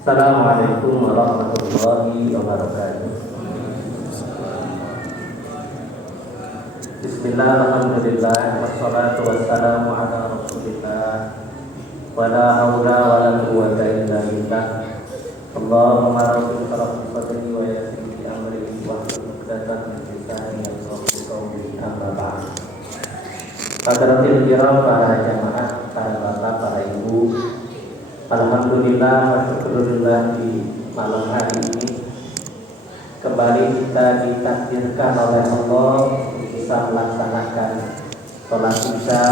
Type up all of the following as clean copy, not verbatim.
Assalamualaikum warahmatullahi wabarakatuh. Bismillah, alhamdulillah, wassalatu wassalamu ala rasulillah, wala hawla wala quwwata illa billah. Allahumma rabbi shrah li sadri wa yassir li amri wahlul 'uqdatam min lisani yafqahu qawli, amma ba'd. Hadirin kiram, para jamaah, para bapak, para ibu, alhamdulillah wa syukurillah, di malam hari ini kembali kita ditakdirkan oleh Allah bisa melaksanakan sholat isya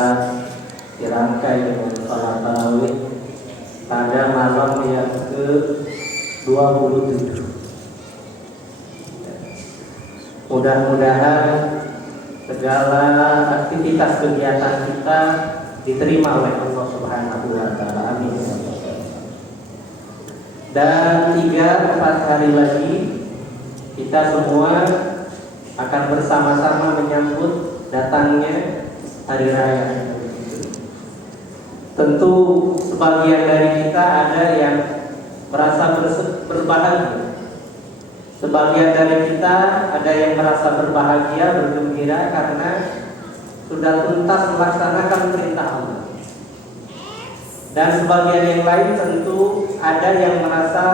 dirangkai dengan sholat tarawih pada malam yang ke-27. Mudah-mudahan segala aktivitas kegiatan kita diterima oleh Allah Subhanahu wa taala. Amin. Dan 3-4 hari lagi kita semua akan bersama-sama menyambut datangnya hari raya. Tentu sebagian dari kita ada yang merasa berbahagia. Sebagian dari kita ada yang merasa berbahagia, bergembira karena sudah tuntas melaksanakan perintah Allah. Dan sebagian yang lain tentu ada yang merasa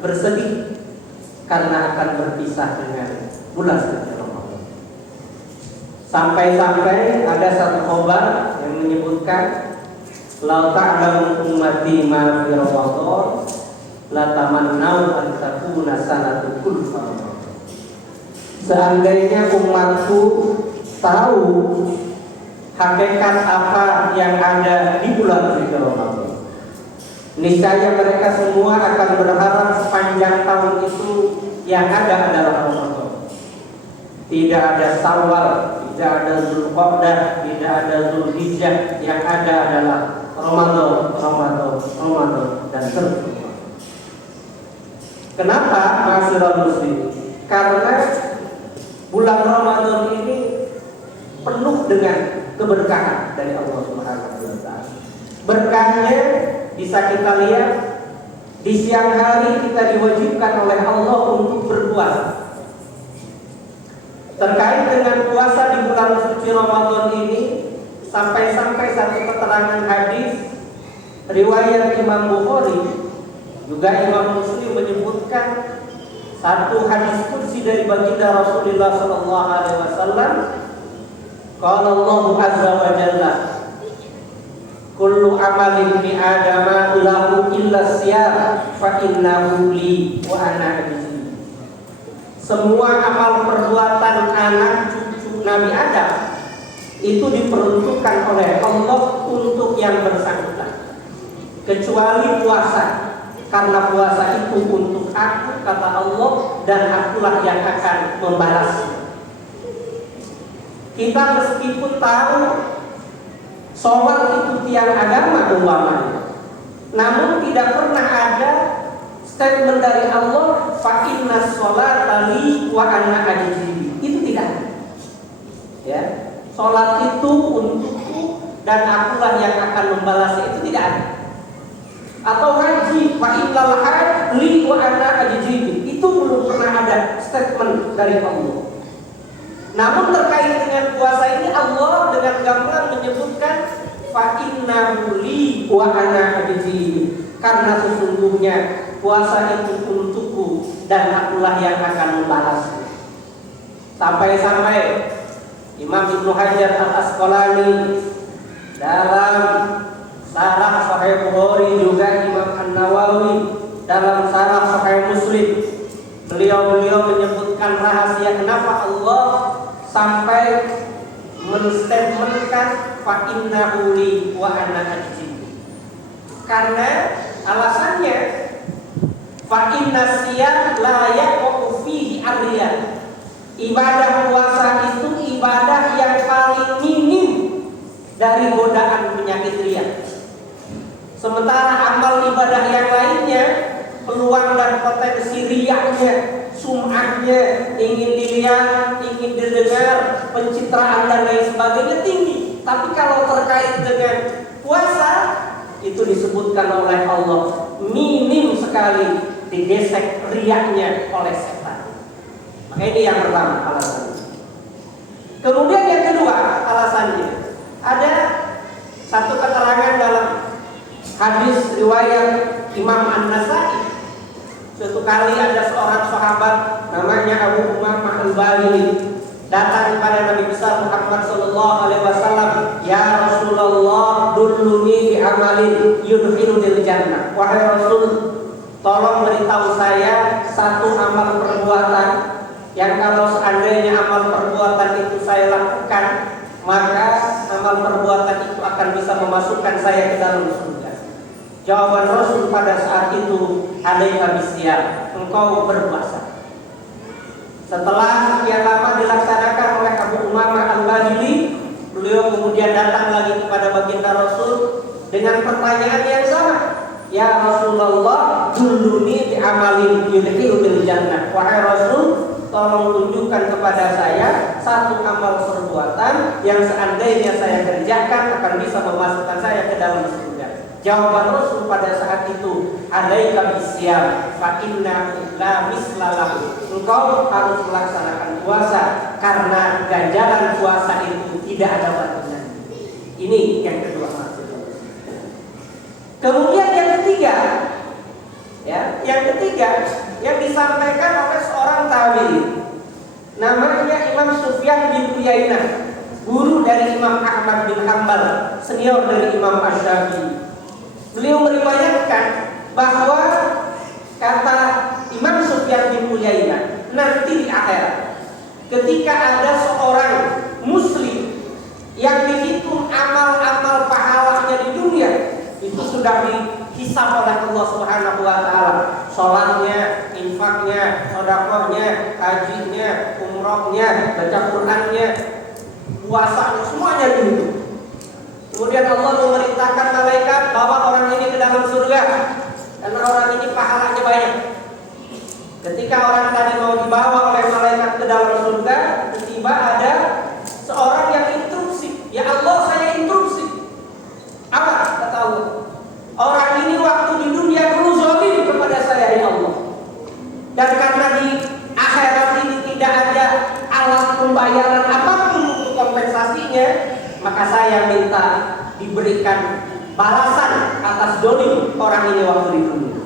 bersedih karena akan berpisah dengan bulan suci Ramadan. Sampai-sampai ada satu khobar yang menyebutkan, "Lau ta'lamu ummati ma fi Ramadan, la tamannau an takuna sanatu kull Ramadan." Seandainya umatku tahu hakikat apa yang ada di bulan suci Ramadan, niscaya mereka semua akan berharap sepanjang tahun itu yang ada adalah Ramadan. Tidak ada Syawal, tidak ada Dzulqa'dah, tidak ada Dzulhijjah, yang ada adalah Ramadan, dan seterusnya. Kenapa ma'asyiral muslim? Karena bulan Ramadan ini penuh dengan keberkahan dari Allah Subhanahu wa taala. Berkahnya bisa kita lihat di siang hari kita diwajibkan oleh Allah untuk berpuasa. Terkait dengan puasa di bulan suci Ramadan ini, sampai-sampai satu keterangan hadis riwayat Imam Bukhari juga Imam Muslim menyebutkan satu hadis qudsi dari baginda Rasulullah sallallahu alaihi wasallam, qala Allah azza wa jalla, kullu amalin bi adama lahu illa siyam fa innahu li wa ana ajzi. Semua amal perbuatan anak cucu Nabi Adam itu diperuntukkan oleh Allah untuk yang bersangkutan, kecuali puasa, karena puasa itu untuk aku, kata Allah, dan akulah yang akan membalasnya. Kita meskipun tahu sholat itu tiang agama umpamanya, namun tidak pernah ada statement dari Allah, fa inna sholata li wa ana ajzi. Itu tidak ada. Ya, sholat itu untukku dan akulah yang akan membalasnya, itu tidak ada. Atau haji, fa innal hajj li wa ana ajzi. Itu belum pernah ada statement dari Allah. Namun terkait dengan puasa ini Allah dengan gamblang menyebutkan fa innahu li wa ana ajzi, karena sesungguhnya puasa itu untukku dan akulah yang akan membalasnya. Sampai-sampai Imam Ibnu Hajar Al-Asqalani dalam Syarah Sahih Bukhari, juga Imam An-Nawawi dalam Syarah Sahih Muslim, beliau menyebutkan rahasia kenapa Allah sampai menstatementkan fa innahu li wa ana ajzi. Karena alasannya fa inna siyam la yaqu fihi ar-riya. Ibadah puasa itu ibadah yang paling minim dari godaan penyakit riya. Sementara amal ibadah yang lainnya, peluang dan potensi riyanya, sum'ahnya, ingin dilihat, ingin didengar, pencitraan dan lain sebagainya tinggi. Tapi kalau terkait dengan puasa, itu disebutkan oleh Allah, minim sekali digesek riaknya oleh setan. Maka ini yang pertama alasannya. Kemudian yang kedua alasannya, ada satu keterangan dalam hadis riwayat Imam An-Nasai. Suatu kali ada seorang sahabat namanya Abu Umamah Al-Bahili datang kepada Nabi besar Muhammad sallallahu alaihi wasallam, "Ya Rasulullah, dulluni bi amalin yudkhilunil jannah." Wahai Rasul, tolong beritahu saya satu amal perbuatan yang kalau seandainya amal perbuatan itu saya lakukan, maka amal perbuatan itu akan bisa memasukkan saya ke dalam surga. Jawaban Rasul pada saat itu, "Alaika bisyam," engkau berpuasa. Setelah sekian lama dilaksanakan oleh Abu Umamah Al-Bahili, beliau kemudian datang lagi kepada baginda Rasul dengan pertanyaan yang sama. "Ya Rasulullah, dulluni bi amalin yudkhilunil jannah." Wahai Rasul, tolong tunjukkan kepada saya satu amal perbuatan yang seandainya saya kerjakan akan bisa memasukkan saya ke dalam surga. Jawaban Rasul pada saat itu, "Alaika bisyam fa inna la mislalahu." Engkau harus melaksanakan puasa karena ganjaran puasa itu tidak ada bandingan. Ini yang kedua maksudnya. Kemudian yang ketiga, yang disampaikan oleh seorang tabi'in, namanya Imam Sufyan bin Uyainah, guru dari Imam Ahmad bin Hanbal, senior dari Imam Asy-Syafi'i. Beliau meriwayatkan bahwa kata Imam Sufyan bin Uyainah, nanti di akhirat ketika ada seorang muslim yang dihitung amal-amal pahalanya di dunia itu sudah dihisab oleh Allah Subhanahu wa taala, salatnya, infaknya, sedekahnya, hajinya, umrohnya, baca Qur'annya, puasanya, semuanya dihitung. Kemudian Allah memerintahkan malaikat bawa orang ini ke dalam surga karena orang ini pahalanya banyak. Ketika orang tadi mau dibawa oleh malaikat ke dalam surga, tiba-tiba ada seorang yang instruksi, "Ya Allah, saya instruksi." Apa kata Allah? "Orang ini waktu di dunia dulu zalim kepada saya, ya Allah. Dan karena di akhirat ini tidak ada alat pembayaran apapun untuk kompensasinya, maka saya minta diberikan balasan atas dolim orang ini waktu di dunia."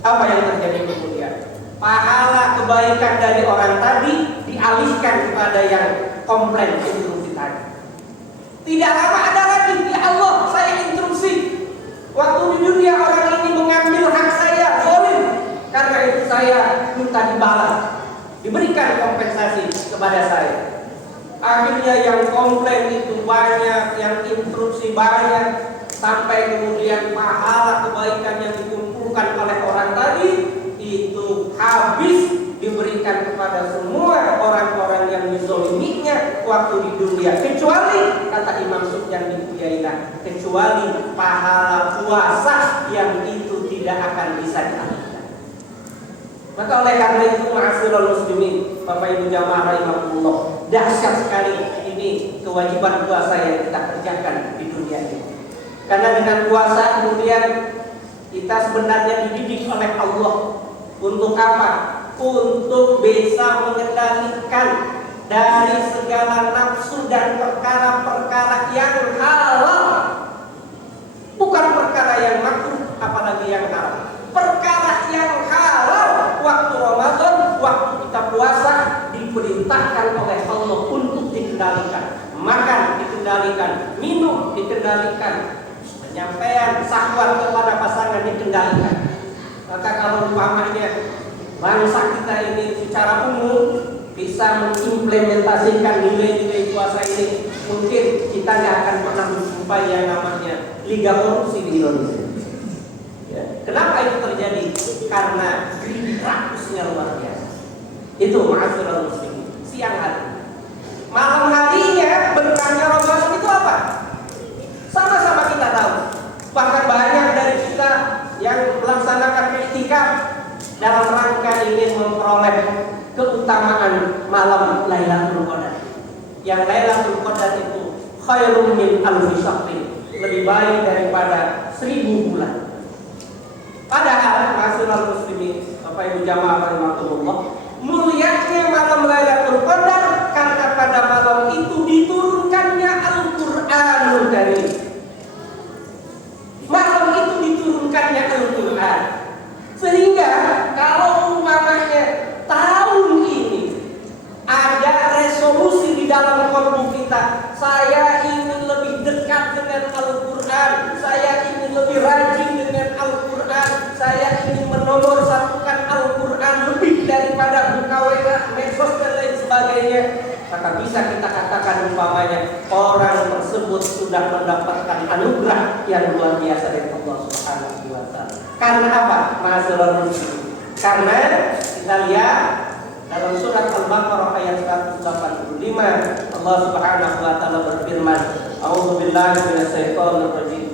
Apa yang terjadi kemudian? Pahala kebaikan dari orang tadi dialihkan kepada yang komplain instruksi tadi. Tidak lama ada lagi, "Ya Allah, saya instruksi. Waktu di dunia orang ini mengambil hak saya, zalim. Karena itu saya minta dibalas, diberikan kompensasi kepada saya." Akhirnya yang komplain itu banyak, yang instruksi banyak, sampai kemudian pahala kebaikan yang dikumpulkan oleh orang tadi itu habis diberikan kepada semua orang-orang yang dizoliminya waktu di dunia, kecuali kata Imam Sufyan bin Uyainah, kecuali pahala puasa yang itu tidak akan bisa dialihkan. Maka oleh karena itu, ma'asyiral muslimin, Bapak Ibu jamaah rahimakumullah, dahsyat sekali ini kewajiban puasa yang kita kerjakan di dunia ini. Karena dengan puasa kemudian kita sebenarnya dididik oleh Allah untuk apa? Untuk bisa mengendalikan dari segala nafsu dan perkara-perkara yang halal, bukan perkara yang makruh, apalagi yang haram. Perkara yang halal waktu Ramadan, waktu kita puasa, diperintahkan oleh Allah untuk dikendalikan. Makan dikendalikan, minum dikendalikan, penyampaian syahwat kepada pasangan dikendalikan. Maka kalau umpamanya bangsa kita ini secara umum bisa mengimplementasikan nilai-nilai puasa ini, mungkin kita nggak akan pernah menjumpai yang namanya liga korupsi di Indonesia. Ya. Kenapa itu terjadi? Karena greedy rakusnya luar biasa. Itu ma'asyiral muslimin. Siang hari, malam harinya berkahnya Ramadan itu apa? Sama-sama kita tahu. Bahkan banyak dari kita yang melaksanakan iktikaf dalam rangka ingin memperoleh keutamaan malam Lailatul Qadar. Yang Lailatul Qadar itu khairum min alfi syahrin, lebih baik daripada 1000 bulan. Padahal masyaallah muslimin, Bapak Ibu jamaah rahimakumullah, mulianya malam Lailatul Qadar karena pada malam itu diturunkannya Al-Qur'anul Karim. Malam itu diturunkannya Al-Qur'an. Sehingga kalau umpamanya tahun ini ada resolusi di dalam kalbu kita, saya ingin lebih dekat dengan Al-Quran, saya ingin lebih rajin dengan Al-Quran, saya ingin menomorsatukan Al-Quran lebih daripada buka WA, medsos dan lain sebagainya, maka bisa kita katakan umpamanya orang tersebut sudah mendapatkan anugerah yang luar biasa dari Allah Subhanahu wa Ta'ala. Karena apa? Masyaallah, karena kita lihat dalam surat Al-Baqarah ayat 185, Allah Subhanahu wa Ta'ala berfirman, A'udzubillahi minasyaitonir rajim.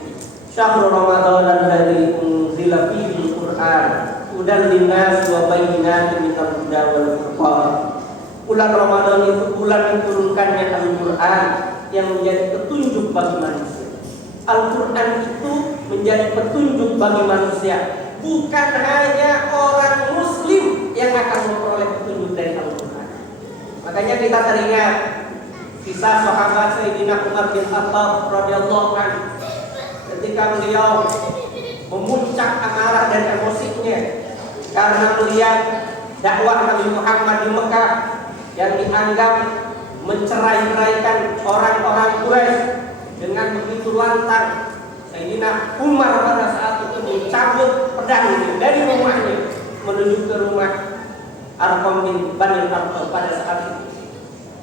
Syahrul Ramadan alladzi unzila fihi al-Qur'an hudan lin-nas wa bayyinatin minal huda wal furqan. Bulan Ramadan itu bulan diturunkannya Al-Qur'an yang menjadi petunjuk bagi manusia. Al-Qur'an itu menjadi petunjuk bagi manusia. Bukan hanya orang muslim yang akan memperoleh petunjuk dari Al-Quran. Makanya kita teringat kisah sahabat Sayyidina Umar bin Khattab radhiyallahu anhu ketika beliau memuncak amarah dan emosinya karena melihat dakwah Nabi Muhammad di Mekah yang dianggap mencerai-beraikan orang-orang Quraisy dengan begitu lantang. Sayyidina Umar pada saat itu mencabut pedangnya dari rumahnya menuju ke rumah Arqam bin Bani Arqam pada saat itu.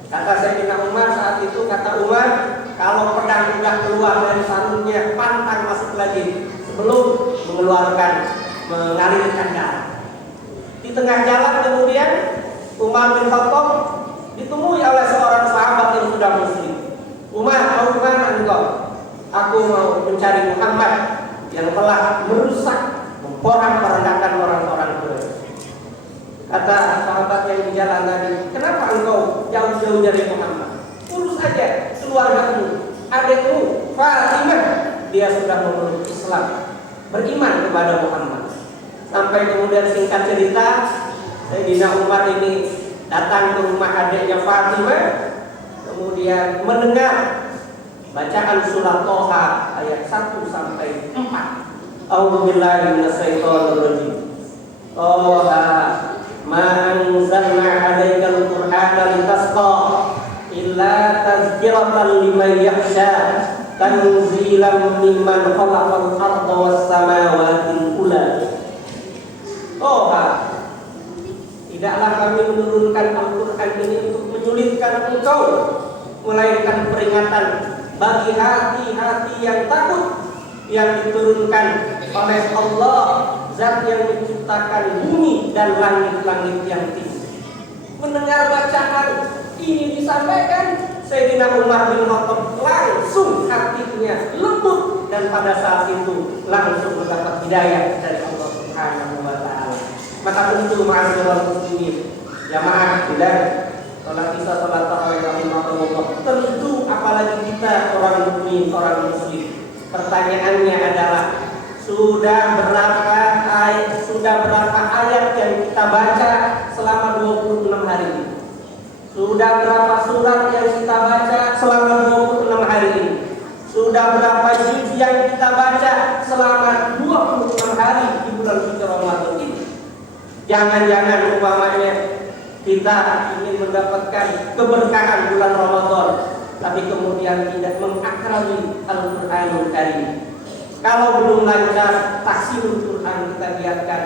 Kata Sayyidina Umar saat itu, kata Umar, kalau pedang sudah keluar dari sarungnya, pantang masuk lagi sebelum mengalirkan darah. Di tengah jalan kemudian Umar bin Khattab ditemui oleh seorang sahabat yang sudah muslim. Umar, mau kemana engkau? Aku mau mencari Muhammad yang telah merusak, memporak-porandakan orang-orang Quraisy. Kata sahabat yang di jalan tadi, kenapa engkau jauh-jauh dari Muhammad? Urus aja keluargamu, adikmu, Fatimah, dia sudah memeluk Islam, beriman kepada Muhammad. Sampai kemudian singkat cerita, Sayyidina Umar ini datang ke rumah adiknya Fatimah, kemudian mendengar bacaan surah Toha ayat 1 sampai 4. A'udzubillahi minasyaitonir rajim. Toha ma anzalna 'alaikal qur'ana litasqa illa tazkiratan liman yakhsha tanzilan mimman khalaqal arda was samawati ula. Toha, tidaklah kami menurunkan Al-Quran ini untuk menyulitkan engkau, melainkan peringatan bagi hati-hati yang takut, yang diturunkan oleh Allah, Zat yang menciptakan bumi dan langit-langit yang tinggi. Mendengar bacaan ini disampaikan, Sayyidina Umar bin Khattab langsung hatinya lembut dan pada saat itu langsung mendapat hidayah dari Allah Subhanahu wa Ta'ala. Maka tentu ma'asyiral muslimin, jamaah tidak salat isya, salat tarawih rahimahullah, tentu apalagi kita orang mukmin, orang muslim, pertanyaannya adalah sudah berapa ayat yang kita baca selama 26 hari ini? Sudah berapa surat yang kita baca selama 26 hari ini? Sudah berapa juz yang kita baca selama 26 hari di bulan suci Ramadan ini? Jangan-jangan umpamanya kita ingin mendapatkan keberkahan bulan Ramadan, tapi kemudian tidak mengakrami Al-Qur'anul Karim. Kalau belum lancar tahsinul Quran kita giatkan.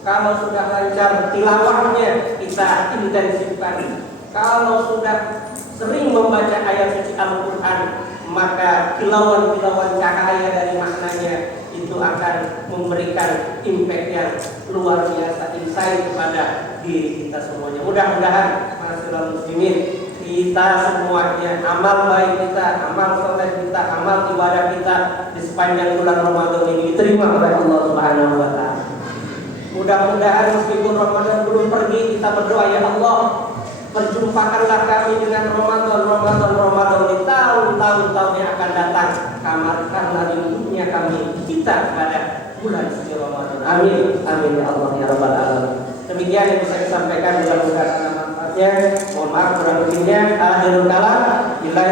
Kalau sudah lancar tilawahnya kita intensifkan. Kalau sudah sering membaca ayat suci Al-Quran, maka kilauan-kilauan cahaya dari maknanya itu akan memberikan impact yang luar biasa, insight kepada diri kita semuanya. Mudah-mudahan masyaallah muslimin, kita semuanya, amal baik kita, amal soleh kita, amal ibadah kita di sepanjang bulan Ramadan ini diterima oleh Allah Subhanahu wa Ta'ala. Mudah-mudahan meskipun Ramadan belum pergi, kita berdoa, ya Allah, perjumpakanlah kami dengan Ramadan di tahun-tahun yang akan datang, karena rindunya kami kita kepada bulan suci Ramadan. Amin, amin ya Allah ya Rabbal Alamin. Demikian yang bisa disampaikan, mudah-mudahan ada manfaatnya. Mohon maaf kurang lebihnya. Akhirul kalam, billahi